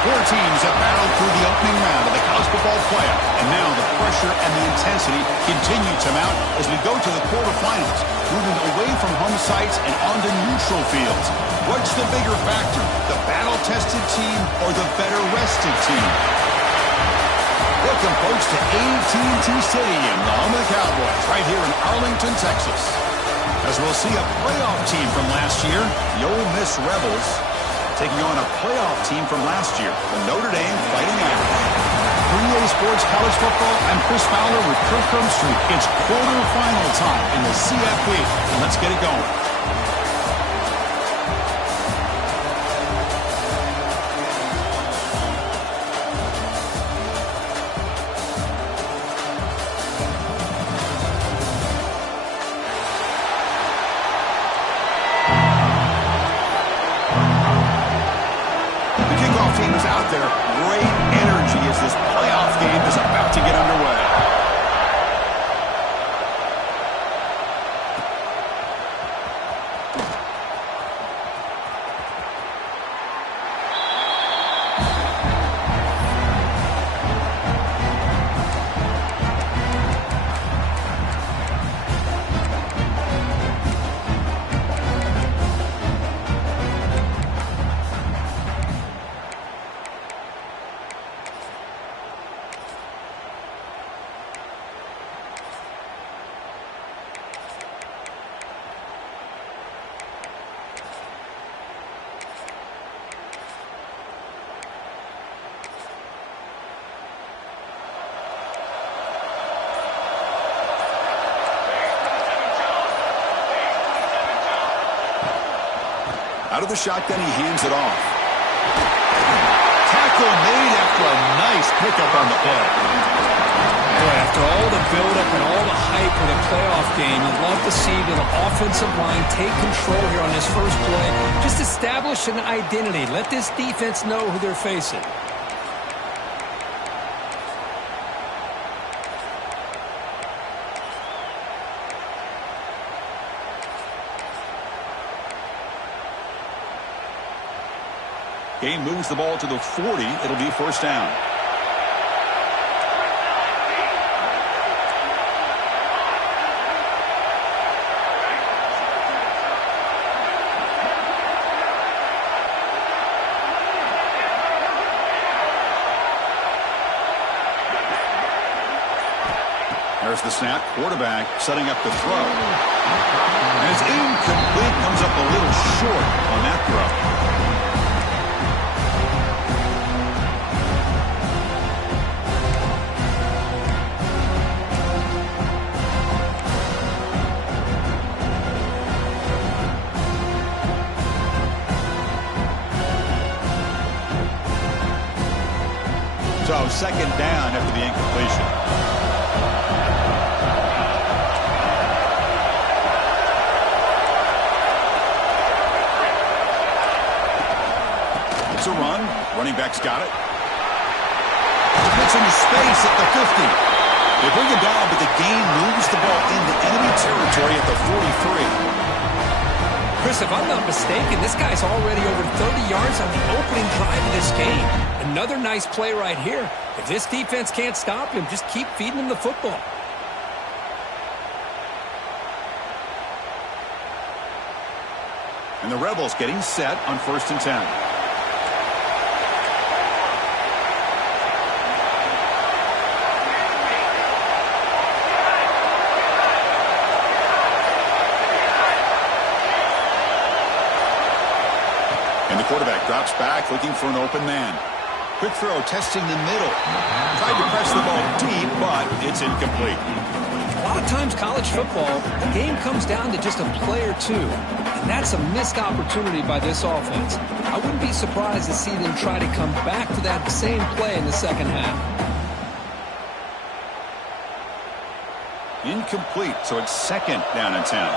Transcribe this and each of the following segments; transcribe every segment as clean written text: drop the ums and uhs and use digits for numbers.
Four teams have battled through the opening round of the college football playoff, and now the pressure and the intensity continue to mount as we go to the quarterfinals, moving away from home sites and onto neutral fields. What's the bigger factor, the battle-tested team or the better-rested team? Welcome, folks, to AT&T Stadium, the home of the Cowboys, right here in Arlington, Texas. As we'll see a playoff team from last year, the Ole Miss Rebels, taking on a playoff team from last year, the Notre Dame Fighting Irish. For EA Sports College Football, I'm Chris Fowler with Kirk Herbstreit. It's quarterfinal time in the CFP, and let's get it going. Out of the shotgun, he hands it off. Tackle made after a nice pickup on the play. Boy, after all the build-up and all the hype of the playoff game, you'd love to see the offensive line take control here on this first play. Just establish an identity. Let this defense know who they're facing. Game moves the ball to the 40. It'll be first down. There's the snap. Quarterback setting up the throw. And it's incomplete. Comes up a little short on that throw. So second down after the incompletion. It's a run. Running back's got it. Gets into space at the 50. They bring it down, but the game moves the ball into enemy territory at the 43. Chris, if I'm not mistaken, this guy's already over 30 yards on the opening drive of this game. Another nice play right here. If this defense can't stop him, just keep feeding him the football. And the Rebels getting set on 1st and 10. Quarterback drops back, looking for an open man. Quick throw, testing the middle. Tried to press the ball deep, but it's incomplete. A lot of times college football, the game comes down to just a play or two. And that's a missed opportunity by this offense. I wouldn't be surprised to see them try to come back to that same play in the second half. Incomplete, so it's second down and 10.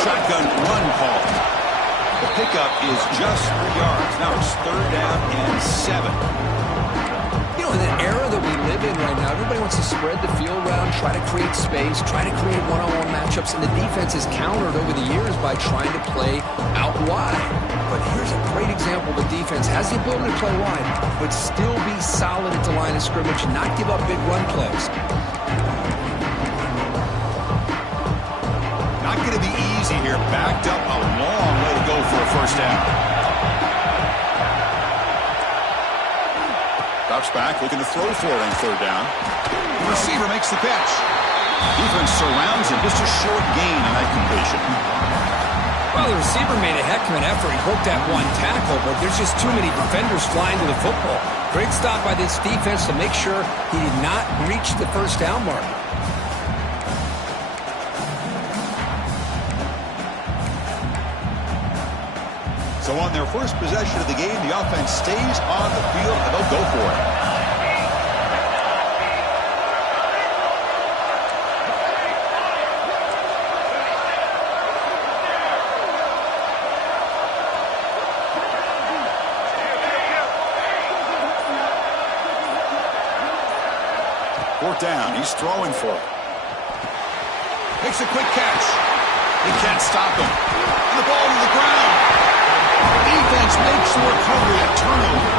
Shotgun run call. The pickup is just 3 yards. Now it's 3rd down and 7. You know, in the era that we live in right now, everybody wants to spread the field around, try to create space, try to create one-on-one matchups. matchups, and the defense is countered over the years by trying to play out wide. But here's a great example. The defense has the ability to play wide, but still be solid at the line of scrimmage and not give up big run plays. Not going to be easy here. Backed up a long way to go for a first down. Drops back, looking to throw for it on third down. The receiver makes the catch. Defense surrounds him. Just a short gain on that completion. Well, the receiver made a heck of an effort. He broke that one tackle, but there's just too many defenders flying to the football. Great stop by this defense to make sure he did not reach the first down mark. So on their first possession of the game, the offense stays on the field, and they'll go for it. Fourth down, he's throwing for it. Makes a quick catch. He can't stop him. And the ball to the ground. Defense makes the recovery a turnover.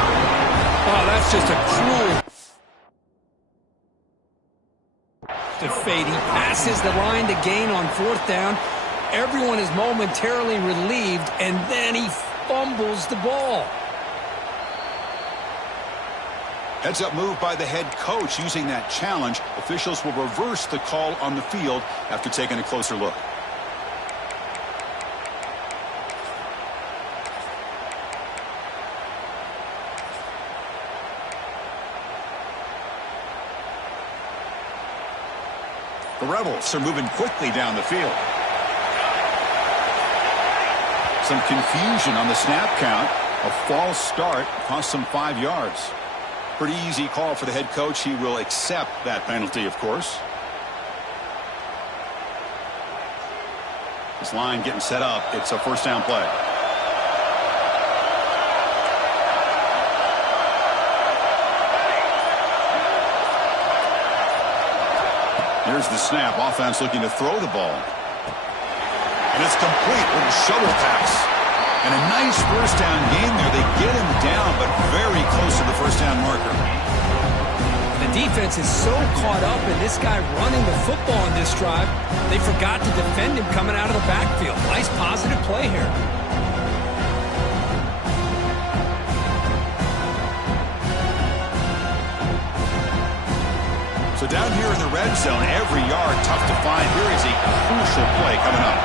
Oh, that's just a cruel fade. He passes the line to gain on fourth down. Everyone is momentarily relieved, and then he fumbles the ball. Heads-up move by the head coach using that challenge. Officials will reverse the call on the field after taking a closer look. The Rebels are moving quickly down the field. Some confusion on the snap count. A false start cost them 5 yards. Pretty easy call for the head coach. He will accept that penalty, of course. This line getting set up. It's a first down play. Here's the snap. Offense looking to throw the ball. And it's complete with a shovel pass. And a nice first down game there. They get him down, but very close to the first down marker. The defense is so caught up in this guy running the football on this drive, they forgot to defend him coming out of the backfield. Nice positive play here. So down here in the red zone, every yard tough to find. Here is a crucial play coming up.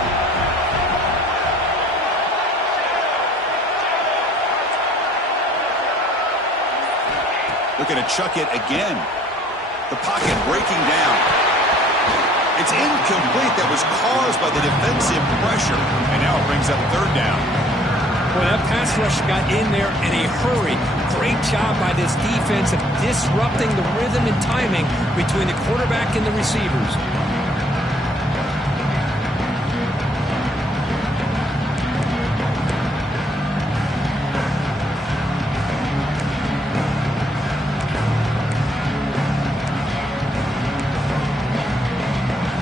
Looking to chuck it again. The pocket breaking down. It's incomplete. That was caused by the defensive pressure. And now it brings up third down. Well, that pass rush got in there in a hurry. Great job by this defense of disrupting the rhythm and timing between the quarterback and the receivers.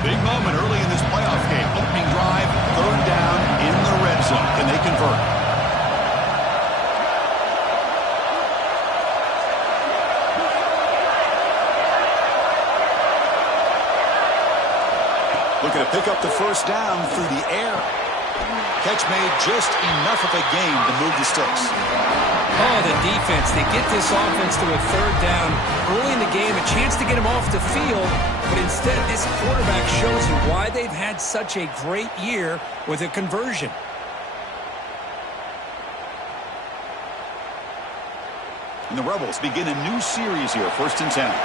Big moment early in this playoff game. Opening drive, third down in the red zone. Can they convert? Looking to pick up the first down through the air. Catch made just enough of a gain to move the sticks. Oh, the defense. They get this offense to a third down early in the game, a chance to get him off the field, but instead this quarterback shows you why they've had such a great year with a conversion. And the Rebels begin a new series here, 1st and 10.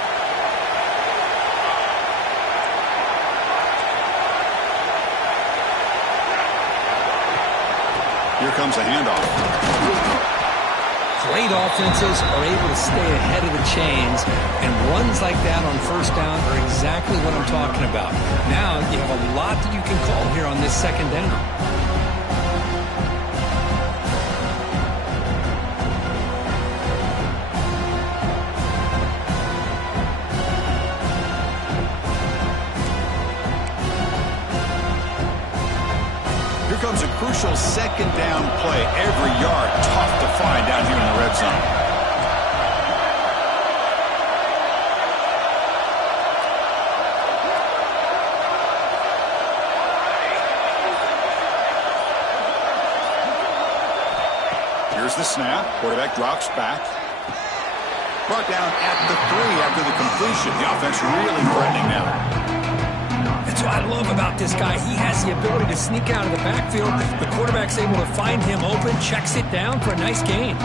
Here comes a handoff. Great offenses are able to stay ahead of the chains, and runs like that on first down are exactly what I'm talking about. Now you have a lot that you can call here on this second down. comes a crucial second down play. Every yard tough to find down here in the red zone. Here's the snap. Quarterback drops back. Brought down at the 3 after the completion. The offense really threatening now. That's what I love about this guy. He has the ability to sneak out of the backfield. The quarterback's able to find him open, checks it down for a nice gain.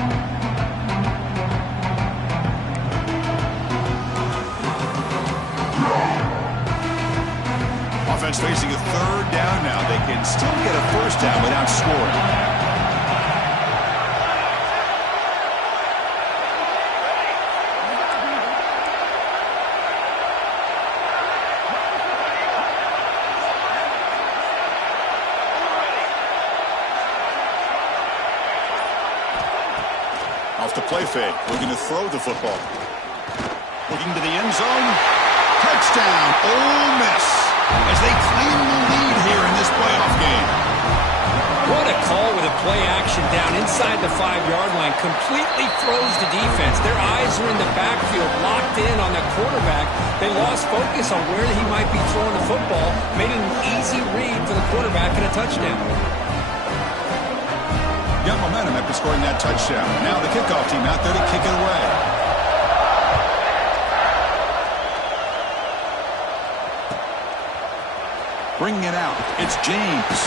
Offense facing a third down now. They can still get a first down without scoring. Off the play fake, looking to throw the football. Looking to the end zone. Touchdown, Ole Miss, as they claim the lead here in this playoff game. What a call with a play action down inside the 5-yard line. Completely froze the defense. Their eyes were in the backfield, locked in on the quarterback. They lost focus on where he might be throwing the football. Made it an easy read for the quarterback and a touchdown. Got momentum after scoring that touchdown. Now the kickoff team out there to kick it away. Bringing it out, it's James.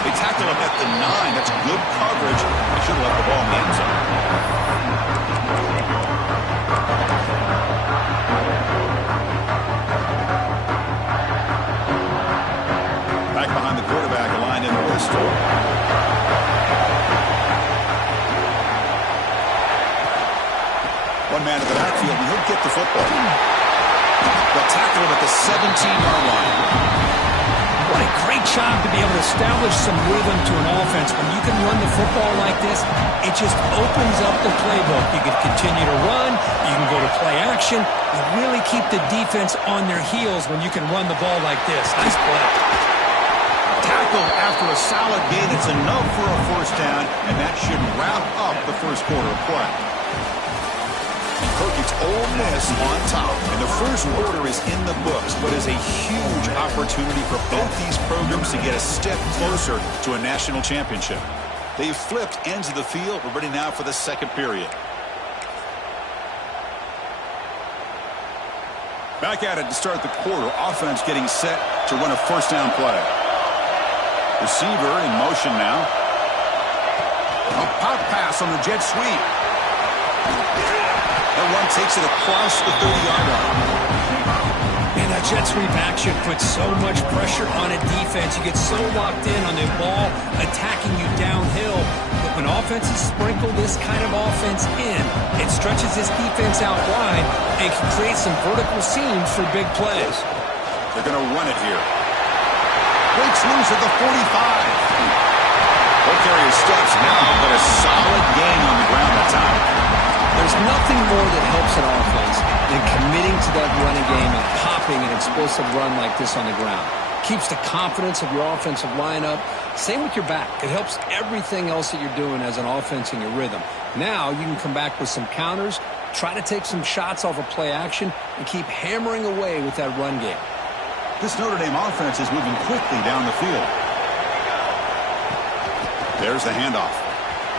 They tackle him at the 9. That's good coverage. They should have left the ball in the end zone. Back behind the quarterback, aligned in the pistol. One man in the backfield, and he'll get the football. They'll tackle him at the 17-yard line. What a great job to be able to establish some rhythm to an offense. When you can run the football like this, it just opens up the playbook. You can continue to run. You can go to play action. You really keep the defense on their heels when you can run the ball like this. Nice play. Tackled after a solid gain. It's enough for a first down, and that should wrap up the first quarter of play. It's Ole Miss on top, and the first quarter is in the books, but is a huge opportunity for both these programs to get a step closer to a national championship. They've flipped ends of the field. We're ready now for the second period. Back at it to start the quarter. Offense getting set to run a first down play. Receiver in motion now. A pop pass on the jet sweep. That one takes it across the 30-yard line. And that jet sweep action puts so much pressure on a defense. You get so locked in on the ball attacking you downhill. But when offenses sprinkle this kind of offense in, it stretches this defense out wide and can create some vertical seams for big plays. They're going to run it here. Breaks loose at the 45. Both carrier steps now, but a solid gain on the ground that time. There's nothing more that helps an offense than committing to that running game and popping an explosive run like this on the ground. Keeps the confidence of your offensive lineup. Same with your back. It helps everything else that you're doing as an offense in your rhythm. Now you can come back with some counters, try to take some shots off of play action, and keep hammering away with that run game. This Notre Dame offense is moving quickly down the field. There's the handoff.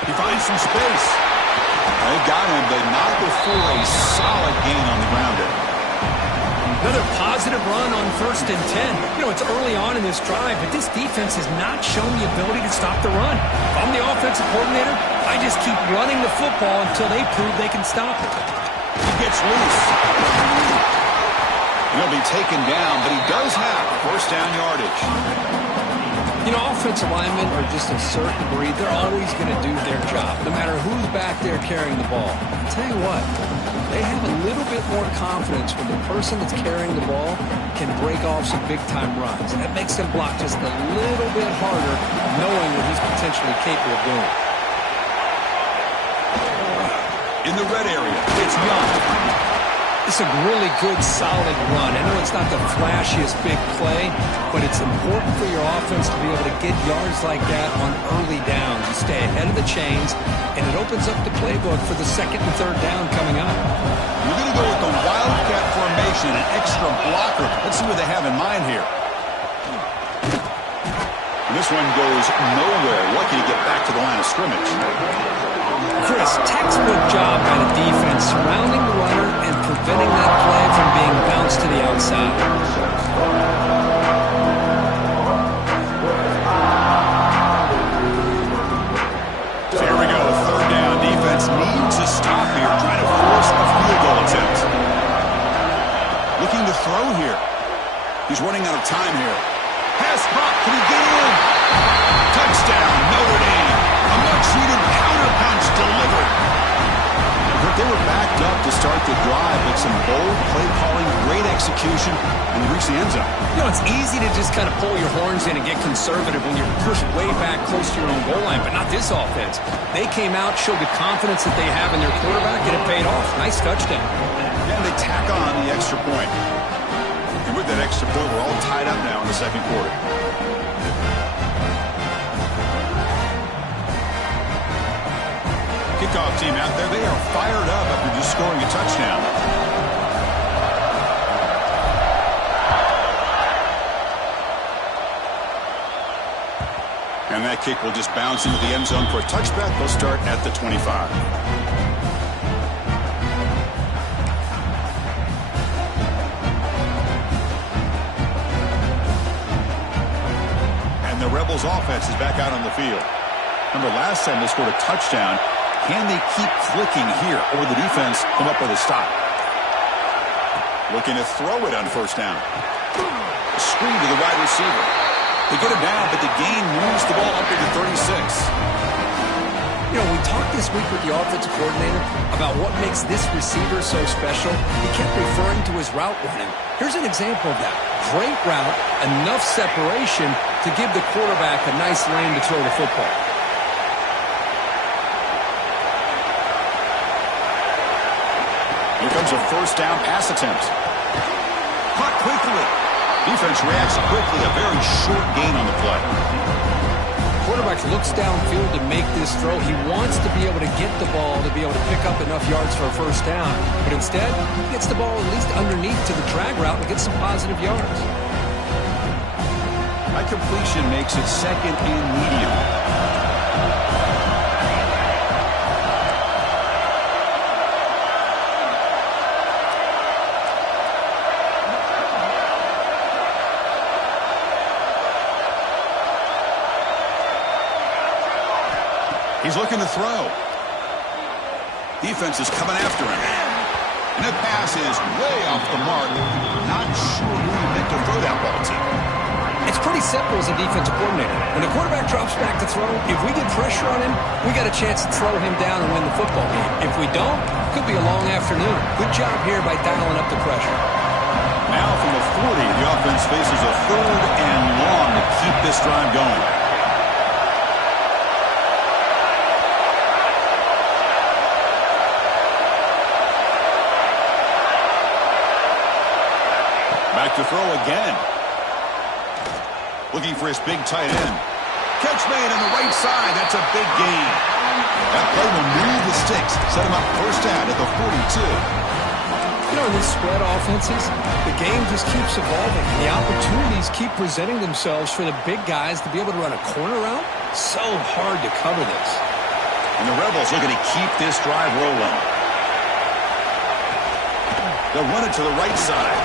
He finds some space. They got him, but not before a solid gain on the ground there. Another positive run on 1st and 10. You know, it's early on in this drive, but this defense has not shown the ability to stop the run. If I'm the offensive coordinator, I just keep running the football until they prove they can stop it. He gets loose. He'll be taken down, but he does have first down yardage. You know, offensive linemen are just a certain breed. They're always going to do their job, no matter who's back there carrying the ball. I'll tell you what, they have a little bit more confidence when the person that's carrying the ball can break off some big-time runs. That makes them block just a little bit harder, knowing what he's potentially capable of doing. In the red area, it's Young. It's a really good, solid run. I know it's not the flashiest big play, but it's important for your offense to be able to get yards like that on early downs. You stay ahead of the chains, and it opens up the playbook for the second and third down coming up. We're going to go with the Wildcat formation, an extra blocker. Let's see what they have in mind here. And this one goes nowhere. Lucky to get back to the line of scrimmage. Chris, textbook job by the defense surrounding the runner and preventing that play from being bounced to the outside. So here we go, third down. Defense needs a stop here, trying to force a field goal attempt. Looking to throw here. He's running out of time here. Pass caught, can he get in? Touchdown, Notre Dame. A much-needed counter-punch delivered. But they were backed up to start the drive, but some bold play calling, great execution, and they reached the end zone. You know, it's easy to just kind of pull your horns in and get conservative when you're pushed way back close to your own goal line, but not this offense. They came out, showed the confidence that they have in their quarterback, and it paid off. Nice touchdown. And they tack on the extra point. And with that extra point, we're all tied up now in the second quarter. Kickoff team out there, they are fired up after just scoring a touchdown. And that kick will just bounce into the end zone for a touchback. They'll start at the 25. And the Rebels offense is back out on the field. Remember last time they scored a touchdown. Can they keep clicking here, or will the defense come up with a stop? Looking to throw it on first down. A screen to the wide receiver. They get it down, but the gain moves the ball up into 36. You know, we talked this week with the offensive coordinator about what makes this receiver so special. He kept referring to his route running. Here's an example of that. Great route, enough separation to give the quarterback a nice lane to throw the football. Here comes a first down pass attempt. Caught quickly. Defense reacts quickly. A very short gain on the play. Quarterback looks downfield to make this throw. He wants to be able to get the ball to be able to pick up enough yards for a first down. But instead, he gets the ball at least underneath to the drag route and gets some positive yards. That completion makes it second and medium. He's looking to throw. Defense is coming after him. And the pass is way off the mark. Not sure who he meant to throw that ball to. It's pretty simple as a defensive coordinator. When the quarterback drops back to throw, if we get pressure on him, we got a chance to throw him down and win the football game. If we don't, it could be a long afternoon. Good job here by dialing up the pressure. Now from the 40, the offense faces a third and long to keep this drive going. Back to throw again. Looking for his big tight end. Catch made on the right side. That's a big gain. That play will move the sticks. Set him up first down at the 42. You know, in these spread offenses, the game just keeps evolving. The opportunities keep presenting themselves for the big guys to be able to run a corner route. So hard to cover this. And the Rebels looking to keep this drive rolling. They'll run it to the right side.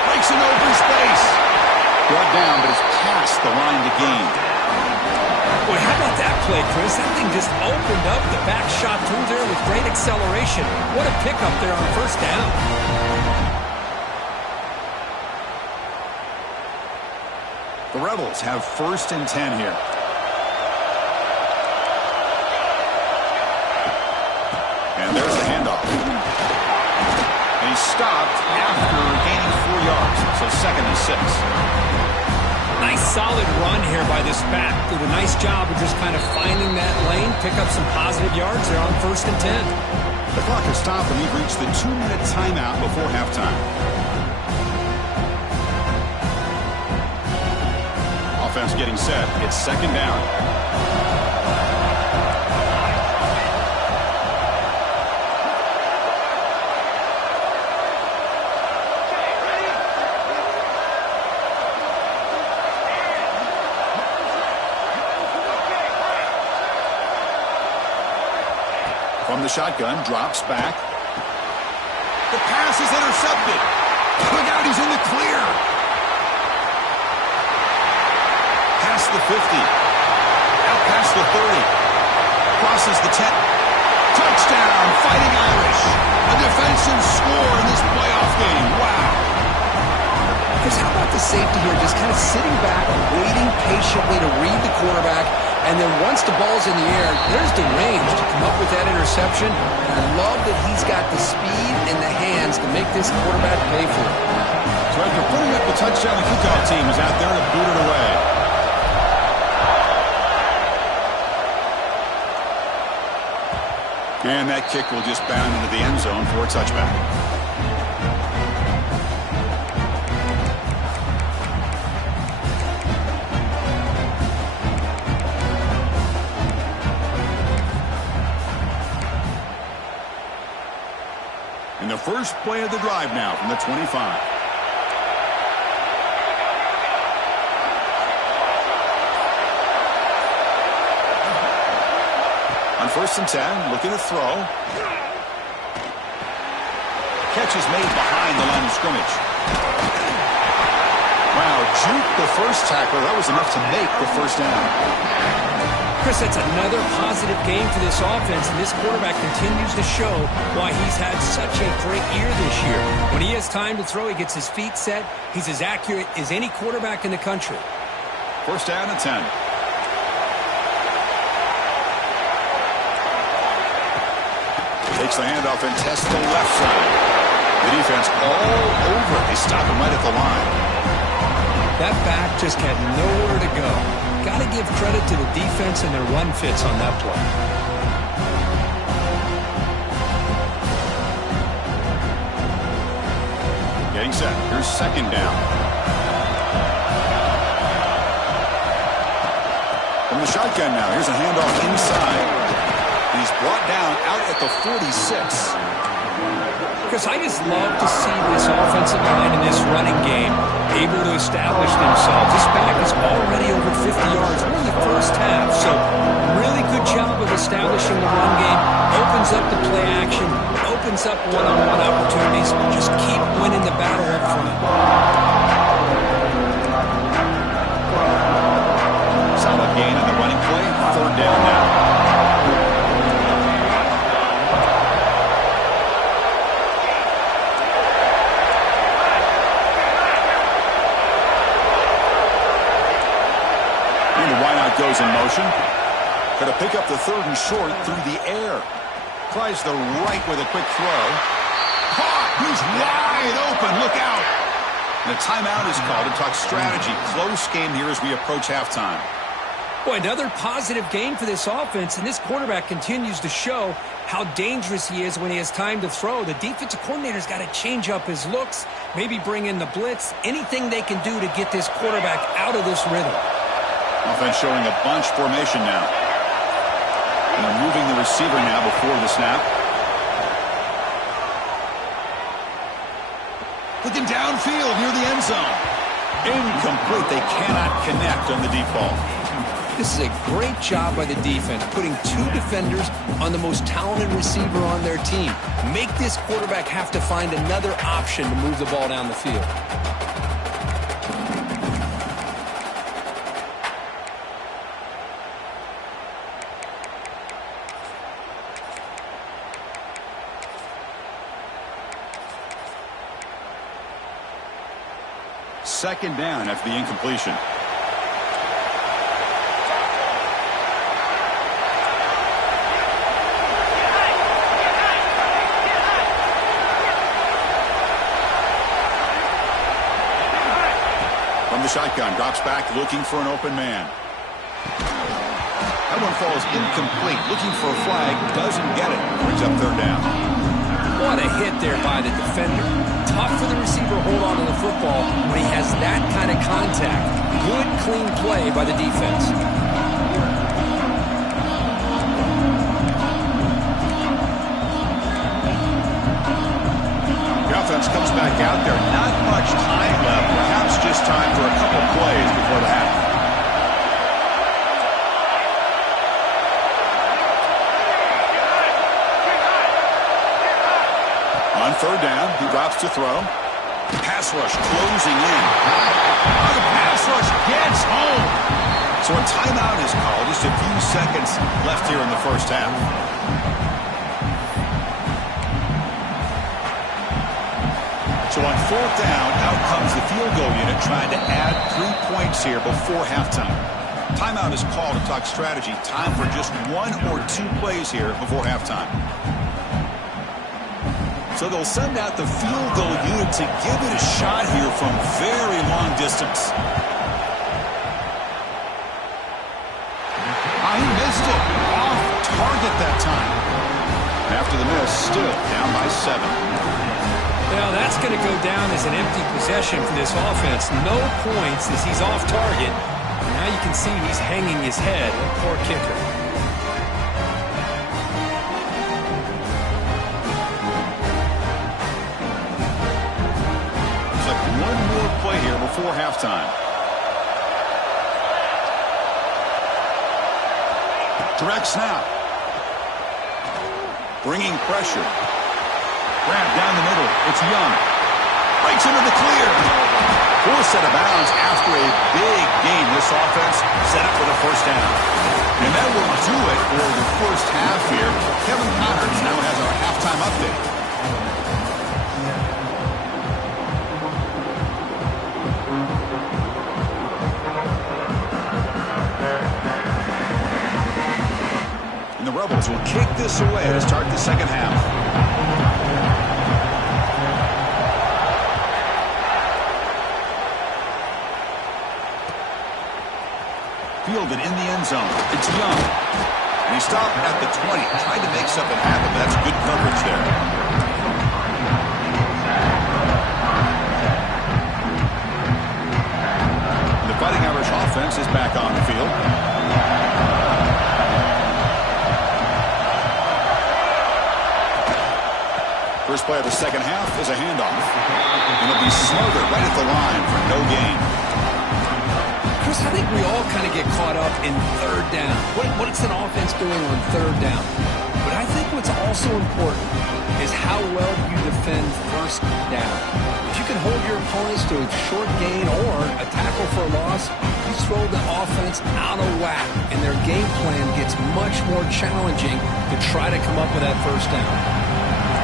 Breaks an open space. Brought down, but it's past the line to gain. Boy, how about that play, Chris? That thing just opened up. The back shot through there with great acceleration. What a pickup there on first down. The Rebels have first and 10 here. And there's the handoff. And he stopped after gaining 4 yards. So second and 6. Nice solid run here by this back. Did a nice job of just kind of finding that lane, pick up some positive yards there on first and 10. The clock has stopped, and we've reached the 2-minute timeout before halftime. Offense getting set. It's second down. From the shotgun, drops back. The pass is intercepted. Look out, he's in the clear. Past the 50. Out past the 30. Crosses the 10. Touchdown, Fighting Irish. A defensive score in this playoff game. Wow. Because how about the safety here, just kind of sitting back, waiting patiently to read the quarterback, and then once the ball's in the air, there's the range to come up with that interception. And I love that he's got the speed and the hands to make this quarterback pay for it. So after putting up the touchdown, the kickoff team is out there to boot it away. And that kick will just bound into the end zone for a touchback. The first play of the drive now from the 25. On 1st and 10, looking to throw. Catch is made behind the line of scrimmage. Wow, juke the first tackler. That was enough to make the first down. Chris, that's another positive game for this offense, and this quarterback continues to show why he's had such a great year this year. When he has time to throw, he gets his feet set. He's as accurate as any quarterback in the country. First down and 10. Takes the handoff and tests the left side. The defense all over. They stop him right at the line. That back just had nowhere to go. Got to give credit to the defense and their run fits on that play. Getting set. Here's second down. From the shotgun now. Here's a handoff inside. He's brought down out at the 46. Because I just love to see this offensive line in this running game able to establish themselves. This back is already over 50 yards. We're in the first half, so really good job of establishing the run game. Opens up the play action, opens up one-on-one opportunities. Just keep winning the battle up front. Solid gain on the running play. Third down now. Goes in motion. Going to pick up the 3rd and short through the air. Tries the right with a quick throw. Caught! He's wide open. Look out! And a timeout is called to talk strategy. Close game here as we approach halftime. Boy, another positive game for this offense, and this quarterback continues to show how dangerous he is when he has time to throw. The defensive coordinator's got to change up his looks, maybe bring in the blitz, anything they can do to get this quarterback out of this rhythm. Offense showing a bunch formation now. And they're moving the receiver now before the snap. Looking downfield near the end zone. Incomplete. They cannot connect on the deep ball. This is a great job by the defense, putting 2 defenders on the most talented receiver on their team. Make this quarterback have to find another option to move the ball down the field. Second down after the incompletion. From the shotgun, drops back, looking for an open man. That one falls incomplete, looking for a flag, doesn't get it. Brings up third down. What a hit there by the defender. Tough for the receiver to hold on to the football when he has that kind of contact. Good, clean play by the defense. The offense comes back out there. Not much time left. Perhaps just time for a couple plays before the half. On third down, he drops to throw. Pass rush closing in. Oh, the pass rush gets home. So a timeout is called. Just a few seconds left here in the first half. So on fourth down, out comes the field goal unit trying to add 3 points here before halftime. Timeout is called to talk strategy. Time for just 1 or 2 plays here before halftime. So they'll send out the field goal unit to give it a shot here from very long distance. He missed it. Off target that time. After the miss, still down by 7. Well, that's going to go down as an empty possession for this offense. No points as he's off target. And now you can see he's hanging his head. Poor kicker. One more play here before halftime. Direct snap. Bringing pressure. Grab down the middle. It's Young. Breaks into the clear. Forced out of bounds after a big game. This offense set up for the first down. And that will do it for the first half here. Kevin Connors now has our halftime update. The Rebels will kick this away to start the second half. Fielded in the end zone. It's Young. And he stopped at the 20. Tried to make something happen, but that's good coverage there. The Fighting Irish offense is back on the field. First play of the second half is a handoff. And it'll be smothered right at the line for no gain. Chris, I think we all kind of get caught up in third down. What's an offense doing on third down? But I think what's also important is how well you defend first down. If you can hold your opponents to a short gain or a tackle for a loss, you throw the offense out of whack, and their game plan gets much more challenging to try to come up with that first down.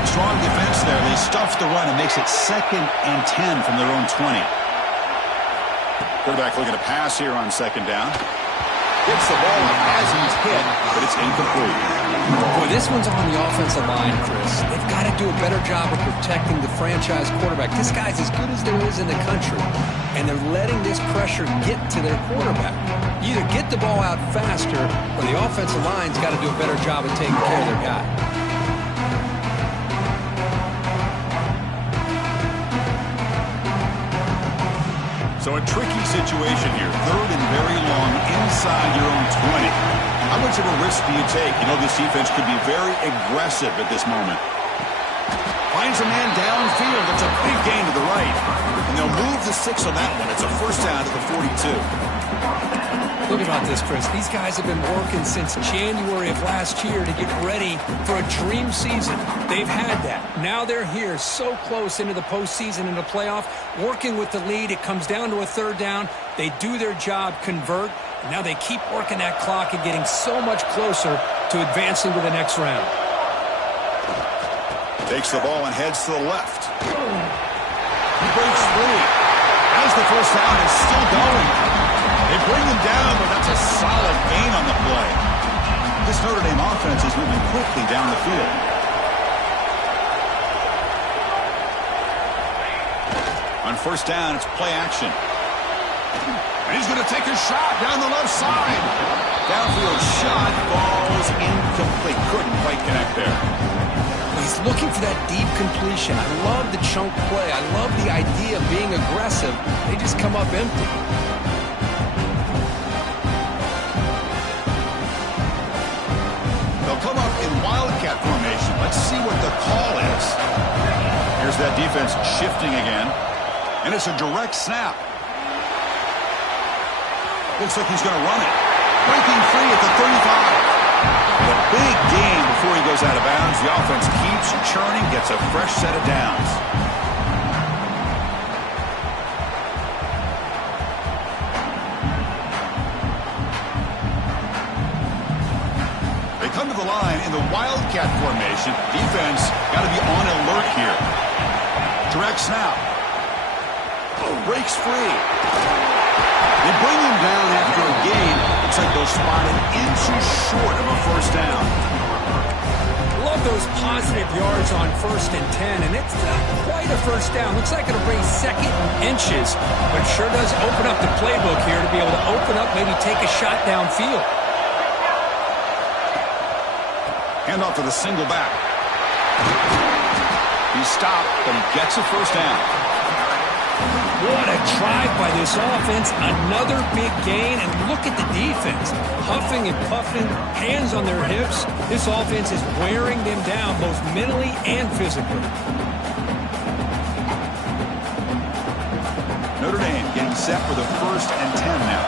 Strong defense there. They stuff the run and makes it 2nd and 10 from their own 20. Quarterback looking to pass here on second down. Gets the ball as he's hit, but it's incomplete. Boy, this one's on the offensive line, Chris. They've got to do a better job of protecting the franchise quarterback. This guy's as good as there is in the country, and they're letting this pressure get to their quarterback. You either get the ball out faster, or the offensive line's got to do a better job of taking care of their guy. So a tricky situation here. 3rd and very long inside your own 20. How much of a risk do you take? You know, this defense could be very aggressive at this moment. Finds a man downfield. It's a big gain to the right. And they'll move the 6 on that one. It's a first down to the 42. Look about this, Chris. These guys have been working since January of last year to get ready for a dream season. They've had that. Now they're here so close into the postseason and the playoff, working with the lead. It comes down to a third down. They do their job, convert. And now they keep working that clock and getting so much closer to advancing to the next round. Takes the ball and heads to the left. He breaks free. As the first down is still going. They bring him down, but that's a solid gain on the play. This Notre Dame offense is moving quickly down the field. On first down, it's play action. And he's going to take a shot down the left side. Downfield shot falls incomplete. Couldn't quite connect there. He's looking for that deep completion. I love the chunk play. I love the idea of being aggressive. They just come up empty. They'll come up in wildcat formation. Let's see what the call is. Here's that defense shifting again. And it's a direct snap. Looks like he's going to run it. Breaking free at the 35. A big gain before he goes out of bounds. The offense keeps churning, gets a fresh set of downs. They come to the line in the wildcat formation. Defense got to be on alert here. Direct snap. Breaks free. They bring him down after a gain. Looks like they'll spot an inch short of a first down. Love those positive yards on 1st and 10, and it's not quite a first down. Looks like it'll bring second inches, but sure does open up the playbook here to be able to open up, maybe take a shot downfield. Hand off to the single back. He's stopped, but he gets a first down. What a drive by this offense. Another big gain, and look at the defense. Huffing and puffing, hands on their hips. This offense is wearing them down both mentally and physically. Notre Dame getting set for the 1st and 10 now.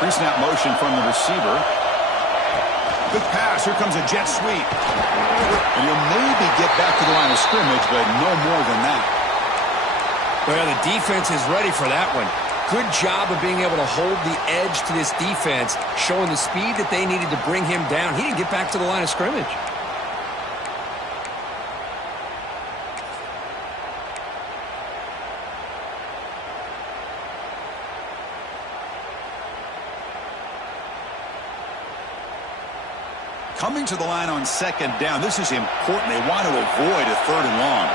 Pre-snap motion from the receiver. Good pass. Here comes a jet sweep. And he'll maybe get back to the line of scrimmage, but no more than that. Well, the defense is ready for that one. Good job of being able to hold the edge to this defense, showing the speed that they needed to bring him down. He didn't get back to the line of scrimmage. Coming to the line on 2nd down. This is important. They want to avoid a 3rd and long.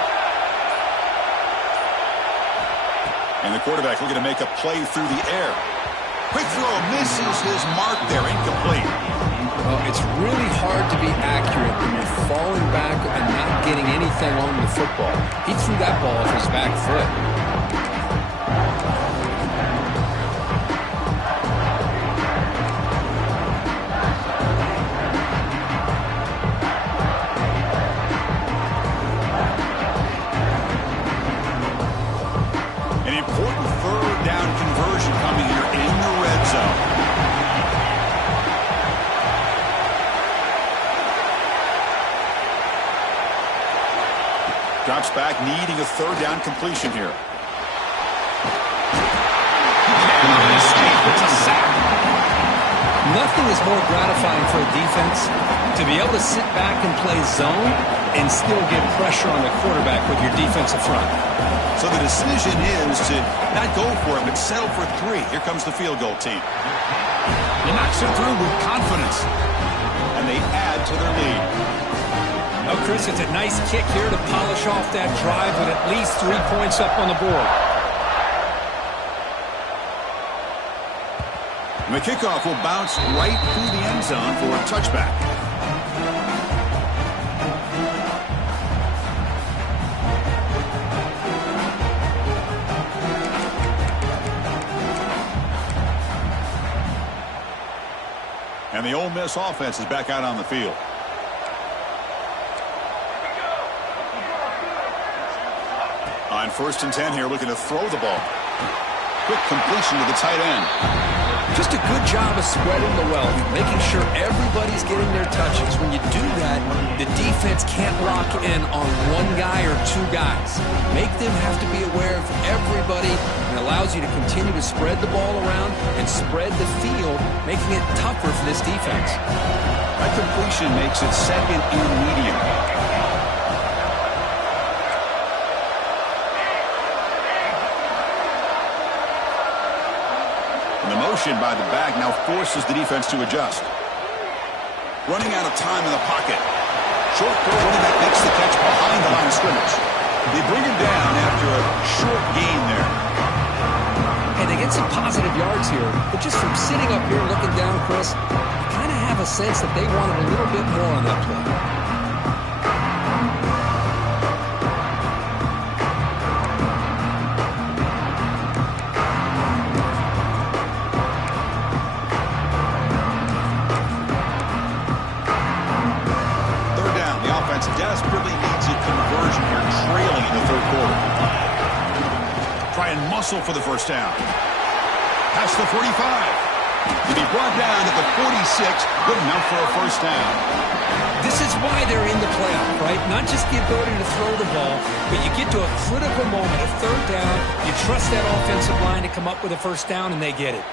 And the quarterback looking to make a play through the air. Quick throw, misses his mark there, incomplete. Well, it's really hard to be accurate when you're falling back and not getting anything on the football. He threw that ball off his back foot. Drops back, needing a 3rd down completion here. It's a sack. Nothing is more gratifying for a defense to be able to sit back and play zone and still get pressure on the quarterback with your defensive front. So the decision is to not go for it, but settle for 3. Here comes the field goal team. He knocks it through with confidence, and they add to their lead. Oh, Chris, it's a nice kick here to polish off that drive with at least 3 points up on the board. And the kickoff will bounce right through the end zone for a touchback. And the Ole Miss offense is back out on the field. On 1st and 10 here, looking to throw the ball. Quick completion to the tight end. Just a good job of spreading the wealth, making sure everybody's getting their touches. When you do that, the defense can't lock in on one guy or 2 guys. Make them have to be aware of everybody, and allows you to continue to spread the ball around and spread the field, making it tougher for this defense. That completion makes it 2nd and medium. The motion by the back now forces the defense to adjust. Running out of time in the pocket. Short throw, running back makes the catch behind the line of scrimmage. They bring him down after a short gain there. And they get some positive yards here, but just from sitting up here looking down, Chris, you kind of have a sense that they wanted a little bit more on that play. Third down. The offense desperately needs a conversion here, trailing in the third quarter. Try and muscle for the first down. Past the 45. To be brought down at the 46, good enough for a first down. This is why they're in the playoff, right? Not just the ability to throw the ball, but you get to a critical moment, a third down, you trust that offensive line to come up with a first down, and they get it.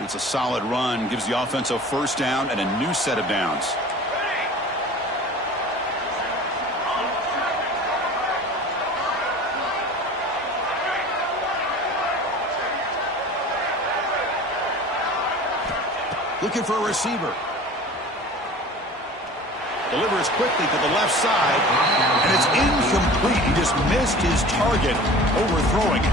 It's a solid run, gives the offense a first down and a new set of downs. Looking for a receiver. Delivers quickly to the left side, and it's incomplete. He just missed his target, overthrowing it.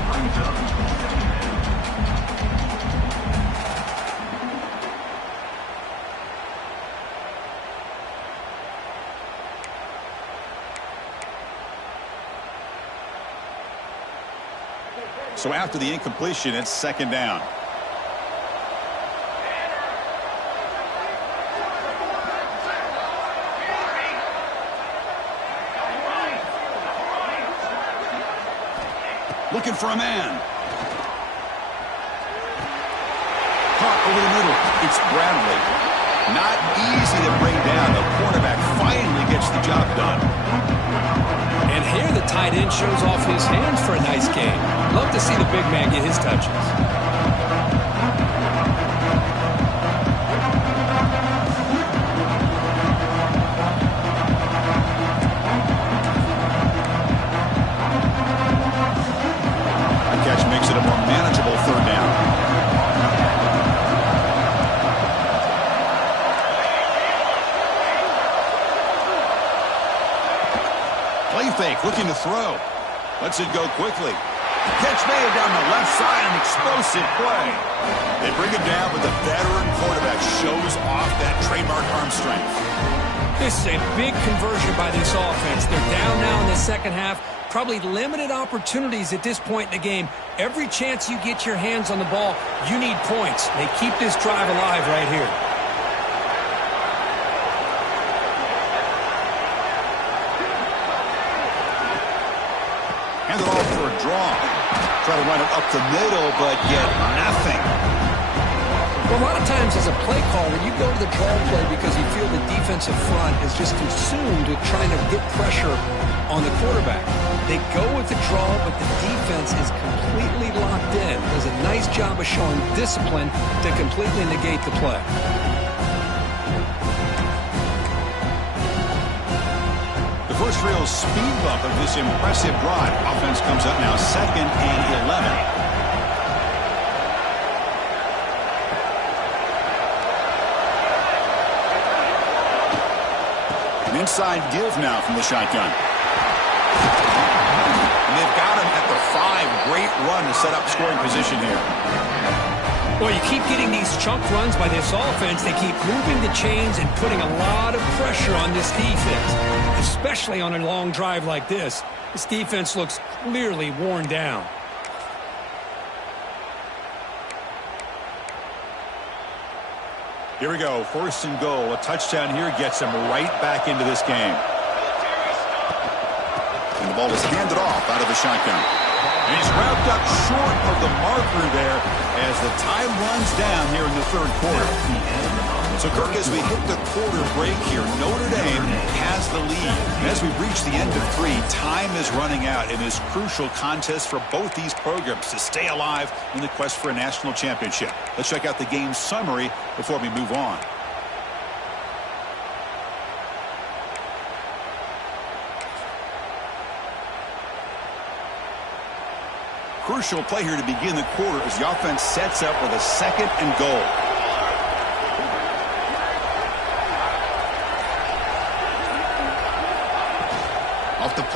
So after the incompletion, it's second down. Looking for a man. Caught over the middle. It's Bradley. Not easy to bring down. The quarterback finally gets the job done. And here the tight end shows off his hands for a nice game. Love to see the big man get his touches. That catch makes it a more manageable third down. Play fake, looking to throw. Lets it go quickly. Catch made down the left side, an explosive play. They bring it down, but the veteran quarterback shows off that trademark arm strength. This is a big conversion by this offense. They're down now in the second half. Probably limited opportunities at this point in the game. Every chance you get your hands on the ball, you need points. They keep this drive alive right here. Hand it off for a draw. Try to run it up the middle, but get nothing. Well, a lot of times as a play caller, you go to the draw play because you feel the defensive front is just consumed with trying to get pressure on the quarterback. They go with the draw, but the defense is completely locked in. Does a nice job of showing discipline to completely negate the play. The first real speed bump of this impressive drive. Offense comes up now 2nd and 11. An inside give now from the shotgun. And they've got him at the 5. Great run to set up scoring position here. Well, you keep getting these chunk runs by this offense. They keep moving the chains and putting a lot of pressure on this defense, especially on a long drive like this. This defense looks clearly worn down. Here we go. 1st and goal. A touchdown here gets them right back into this game. And the ball is handed off out of the shotgun. And he's wrapped up short of the marker there as the time runs down here in the third quarter. So, Kirk, as we hit the quarter break here, Notre Dame has the lead. And as we reach the end of 3, time is running out in this crucial contest for both these programs to stay alive in the quest for a national championship. Let's check out the game summary before we move on. Crucial play here to begin the quarter as the offense sets up with a 2nd and goal.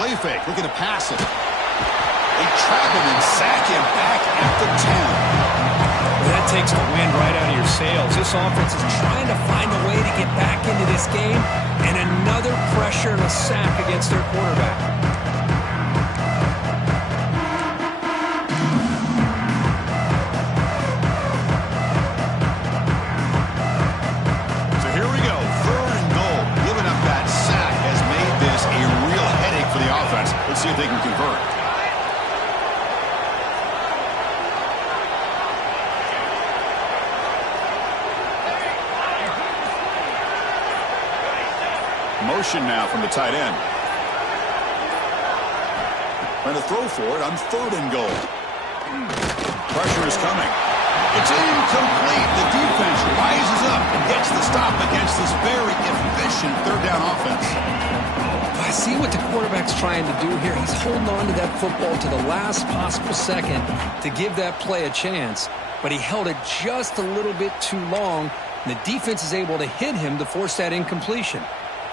play fake, looking to pass it. They trap him and sack him back at the 10. That takes the wind right out of your sails. This offense is trying to find a way to get back into this game, and another pressure and a sack against their quarterback. So here we go, 3rd and goal. Giving up that sack has made this a real headache for the offense. Let's see if they can convert. Motion now from the tight end. Trying to throw for it on 3rd and goal. Pressure is coming. It's incomplete. The defense rises up and gets the stop against this very efficient 3rd down offense. I see what the quarterback's trying to do here. He's holding on to that football to the last possible second to give that play a chance, but he held it just a little bit too long, and the defense is able to hit him to force that incompletion.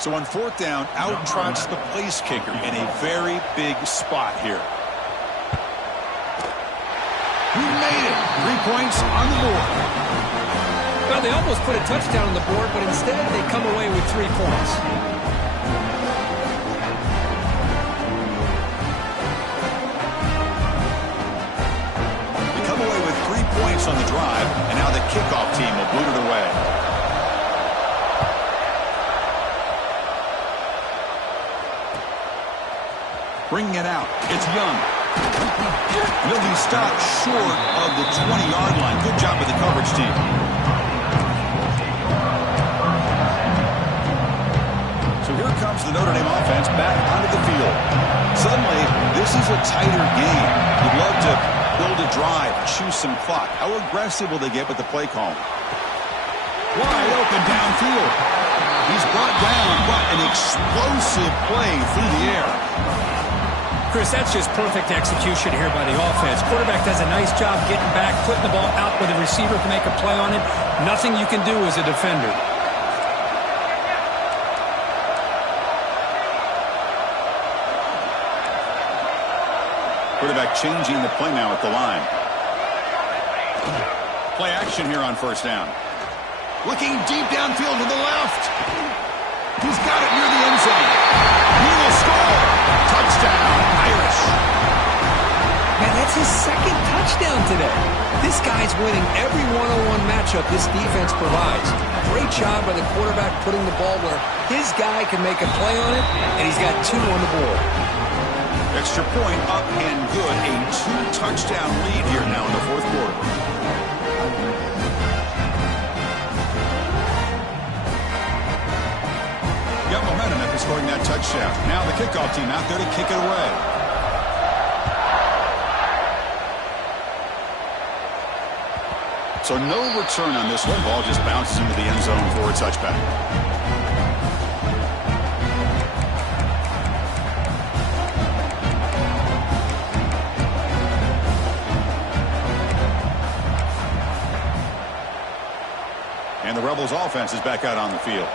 So on 4th down, out trots the place kicker in a very big spot here. He made it. 3 points on the board. Well, they almost put a touchdown on the board, but instead they come away with 3 points. They come away with 3 points on the drive, and now the kickoff team will boot it away. Bringing it out. It's Young. He'll be stopped short of the 20-yard line. Good job with the coverage team. So here comes the Notre Dame offense back onto the field. Suddenly, this is a tighter game. You'd love to build a drive, choose some clock. How aggressive will they get with the play call? Wide open downfield. He's brought down, but an explosive play through the air. Chris, that's just perfect execution here by the offense. Quarterback does a nice job getting back, putting the ball out where the receiver can make a play on it. Nothing you can do as a defender. Quarterback changing the play now at the line. Play action here on 1st down. Looking deep downfield to the left. He's got it near the end zone. He will score. Touchdown, Irish. Man, that's his 2nd touchdown today. This guy's winning every one-on-one matchup this defense provides. Great job by the quarterback putting the ball where his guy can make a play on it, and he's got 2 on the board. Extra point up and good. A 2-touchdown lead here now in the 4th quarter. Got momentum after scoring that touchdown. Now the kickoff team out there to kick it away. So no return on this one. Ball just bounces into the end zone for a touchback. And the Rebels offense is back out on the field.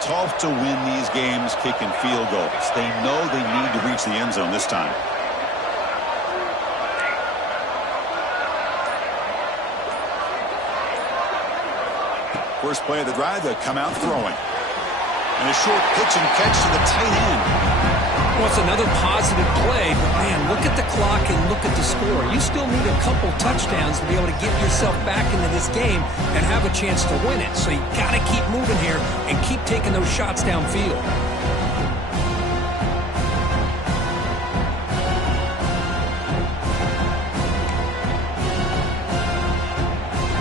Tough to win these games kicking field goals. They know they need to reach the end zone this time. First play of the drive, they'll come out throwing. And a short pitch and catch to the tight end. Well, it's another positive play, but man, look at the clock and look at the score. You still need a couple touchdowns to be able to get yourself back into this game and have a chance to win it. So you got to keep moving here and keep taking those shots downfield.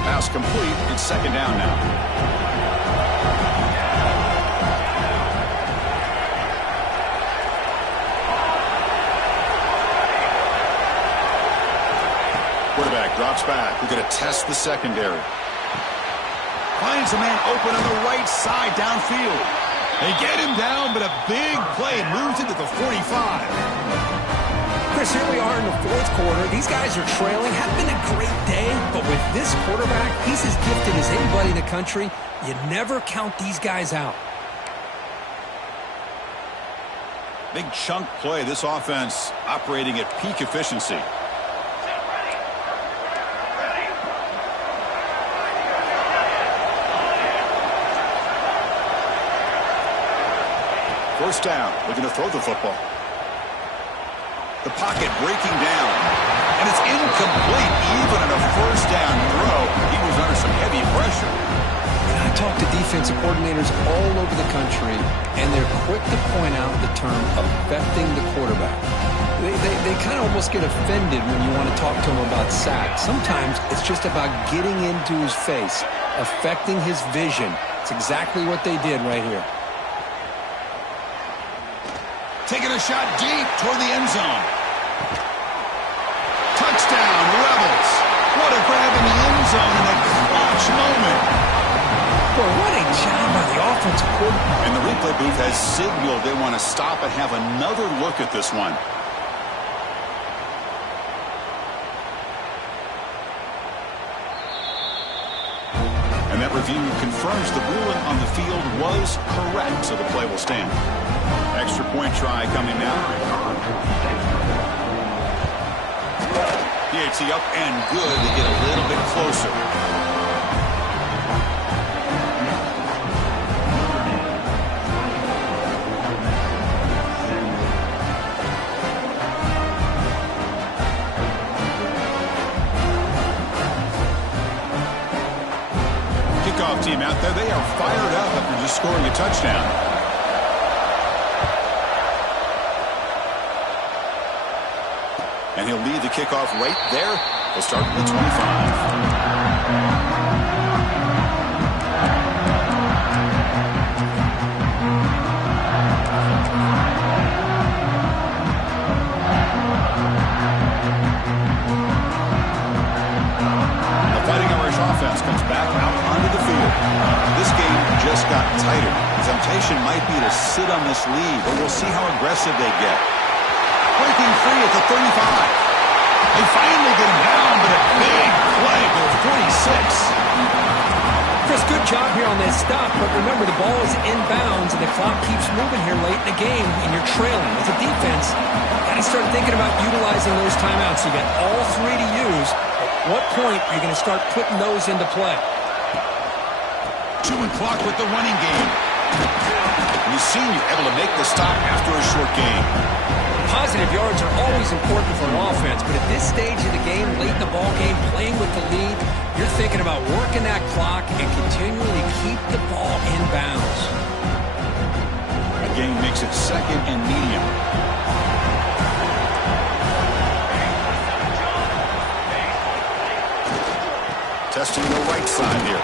Pass complete. It's 2nd down now. Quarterback drops back. We're going to test the secondary. Finds a man open on the right side downfield. They get him down, but a big play moves into the 45. Chris, here we are in the 4th quarter. These guys are trailing. Hasn't been a great day, but with this quarterback, he's as gifted as anybody in the country. You never count these guys out. Big chunk play. This offense operating at peak efficiency. First down, looking to throw the football. The pocket breaking down. And it's incomplete, even in a first down throw. He was under some heavy pressure. And I talk to defensive coordinators all over the country, and they're quick to point out the term affecting the quarterback. They kind of almost get offended when you want to talk to them about sacks. Sometimes it's just about getting into his face, affecting his vision. It's exactly what they did right here. Taking a shot deep toward the end zone. Touchdown, Rebels. What a grab in the end zone in a clutch moment. Boy, what a job by the offensive coordinator. And the replay booth has signaled they want to stop and have another look at this one. And that review confirms the ruling on the field was correct, so the play will stand. Extra point try coming now. PAT up and good to get a little bit closer. Kickoff team out there. They are fired up after just scoring a touchdown. And he'll lead the kickoff right there. They'll start at the 25. Offense comes back out onto the field. This game just got tighter. The temptation might be to sit on this lead, but we'll see how aggressive they get. Breaking free at the 35. They finally get him down, but a big play to the 46. Chris, good job here on this stop, but remember the ball is inbounds and the clock keeps moving here late in the game and you're trailing. As a defense, you got to start thinking about utilizing those timeouts. You got all three to use. What point are you going to start putting those into play? Chewing clock with the running game. And the senior able to make the stop after a short game. Positive yards are always important for an offense, but at this stage of the game, late in the ball game, playing with the lead, you're thinking about working that clock and continually keep the ball in bounds. The game makes it second and medium. Testing the right side here.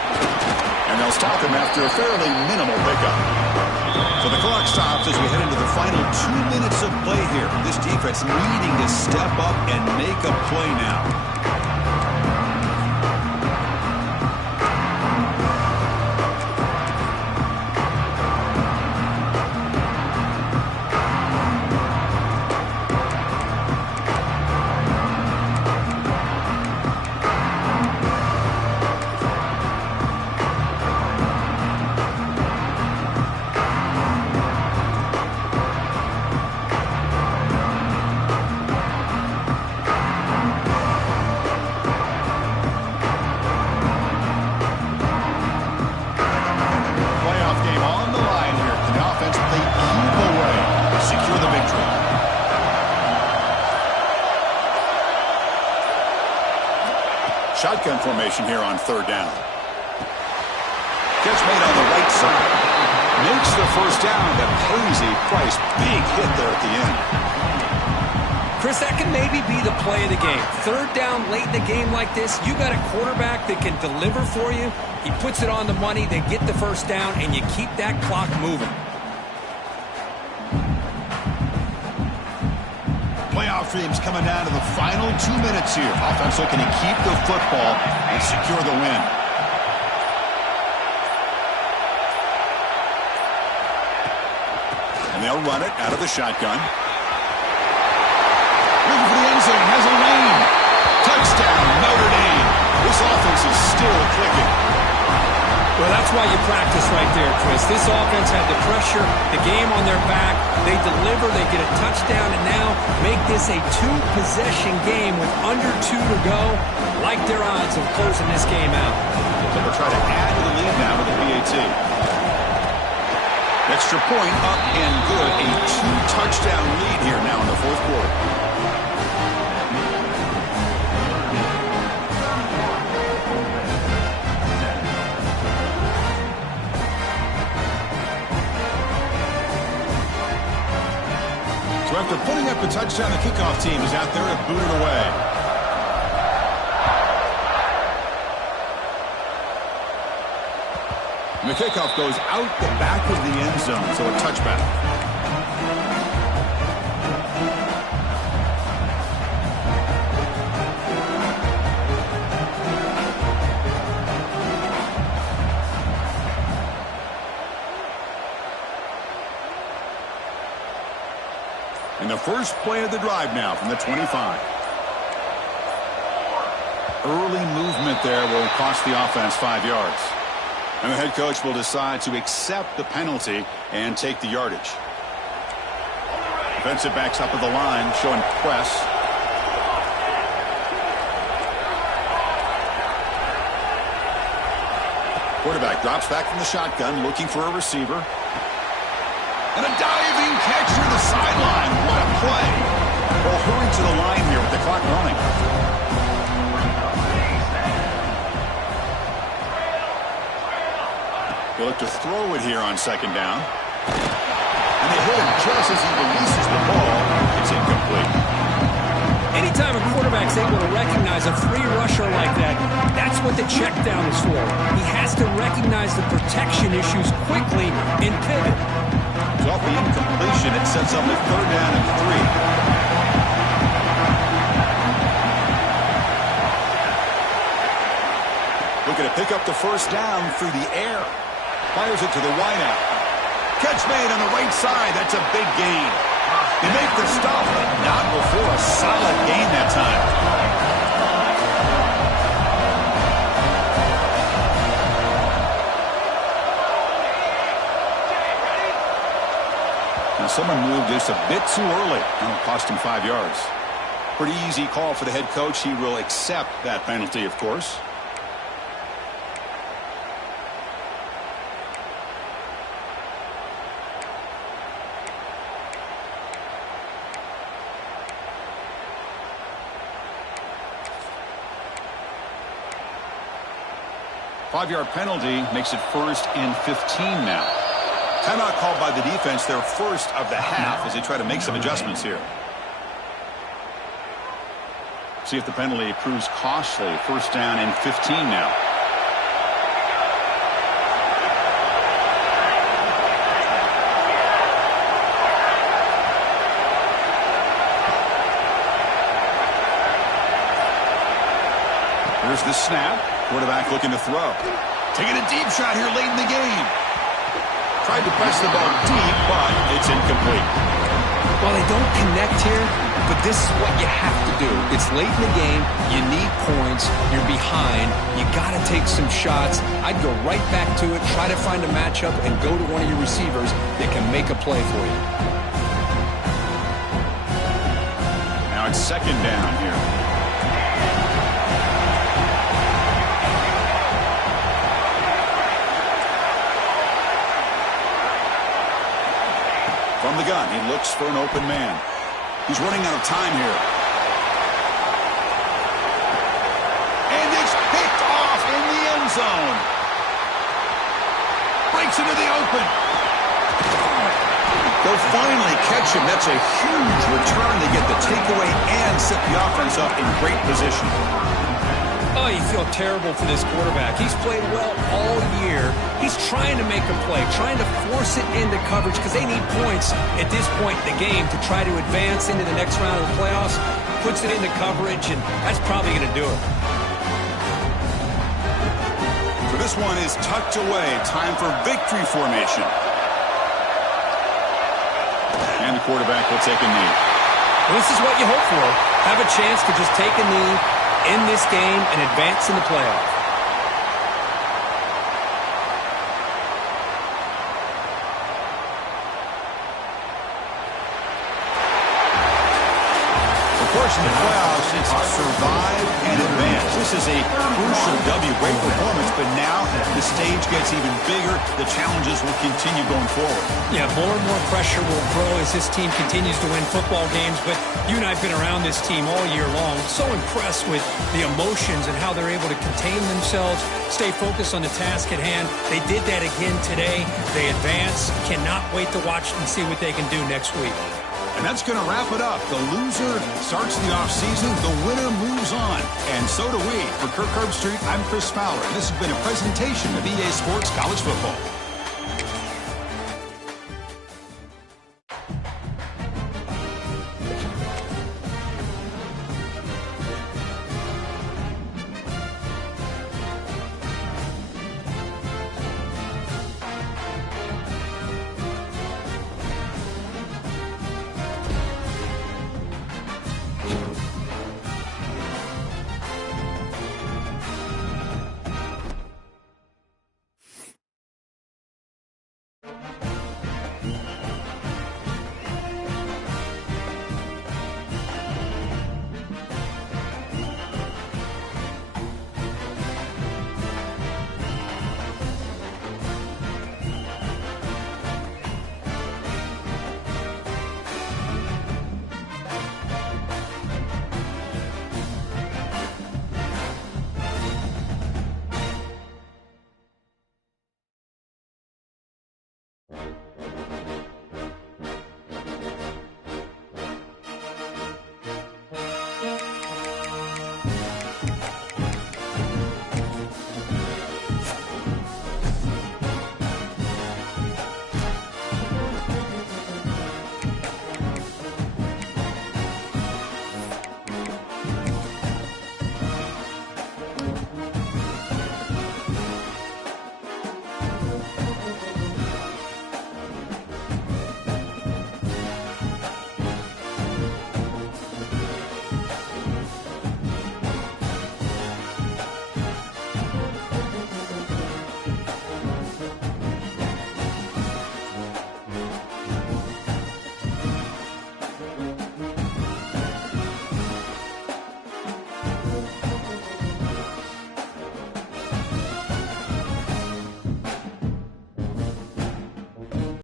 And they'll stop him after a fairly minimal pickup. So the clock stops as we head into the final 2 minutes of play here. This defense needing to step up and make a play now. Shotgun formation here on third down. Catch made on the right side. Makes the first down, but pays a price. Big hit there at the end. Chris, that can maybe be the play of the game. Third down late in the game like this, you got a quarterback that can deliver for you. He puts it on the money, they get the first down, and you keep that clock moving. Playoff dreams coming down to the final 2 minutes here. Offense looking to keep the football and secure the win. And they'll run it out of the shotgun. Looking for the end zone, has a lane. Touchdown, Notre Dame. This offense is still clicking. Well, that's why you practice right there, Chris. This offense had the pressure, the game on their back. They deliver, they get a touchdown, and now make this a two-possession game with under 2 to go. Like their odds of closing this game out. So they'll try to add to the lead now with the PAT. Extra point up and good. A 2-touchdown lead here now in the fourth quarter. So after putting up a touchdown, the kickoff team is out there to boot it away. And the kickoff goes out the back of the end zone, so a touchback. And the first play of the drive now from the 25. Early movement there will cost the offense 5 yards. And the head coach will decide to accept the penalty and take the yardage. Defensive backs up at the line, showing press. Quarterback drops back from the shotgun, looking for a receiver. And a diving catch to the sideline. What a play. Well, hurry to the line here with the clock running. They look to throw it here on second down. And they hit him just as he releases the ball. It's incomplete. Anytime a quarterback's able to recognize a free rusher like that, that's what the check down is for. He has to recognize the protection issues quickly and pivot. So off the incompletion, it sets up a 3rd down and 3. Looking to pick up the first down through the air. Fires it to the wideout. Catch made on the right side. That's a big gain. They make the stop, but not before a solid gain that time. Now someone moved just a bit too early. That'll cost him 5 yards. Pretty easy call for the head coach. He will accept that penalty, of course. Five-yard penalty makes it 1st and 15 now. Timeout called by the defense, their first of the half, as they try to make some adjustments here. See if the penalty proves costly. 1st down and 15 now. Here's the snap. Quarterback looking to throw. Taking a deep shot here late in the game. Tried to press the ball deep, but it's incomplete. Well, they don't connect here, but this is what you have to do. It's late in the game. You need points. You're behind. You got to take some shots. I'd go right back to it, try to find a matchup, and go to one of your receivers that can make a play for you. Now it's 2nd down here. From the gun, he looks for an open man. He's running out of time here. And it's picked off in the end zone. Breaks into the open. They'll finally catch him. That's a huge return. They get the takeaway and set the offense up in great position. Oh, you feel terrible for this quarterback. He's played well all year. He's trying to make a play, trying to force it into coverage because they need points at this point in the game to try to advance into the next round of the playoffs. Puts it into coverage, and that's probably going to do it. So this one is tucked away. Time for victory formation. And the quarterback will take a knee. Well, this is what you hope for. Have a chance to just take a knee in this game and advance in the playoff. course, in the playoffs, it's survive and advance. This is a crucial W. Great performance, but now the stage gets even bigger. The challenges will continue going forward. Yeah, more and more pressure will grow as this team continues to win football games. But you and I have been around this team all year long. So impressed with the emotions and how they're able to contain themselves, stay focused on the task at hand. They did that again today. They advance. Cannot wait to watch and see what they can do next week. And that's going to wrap it up. The loser starts the offseason. The winner moves on. And so do we. For Kirk Herbstreit, I'm Chris Fowler. This has been a presentation of EA Sports College Football.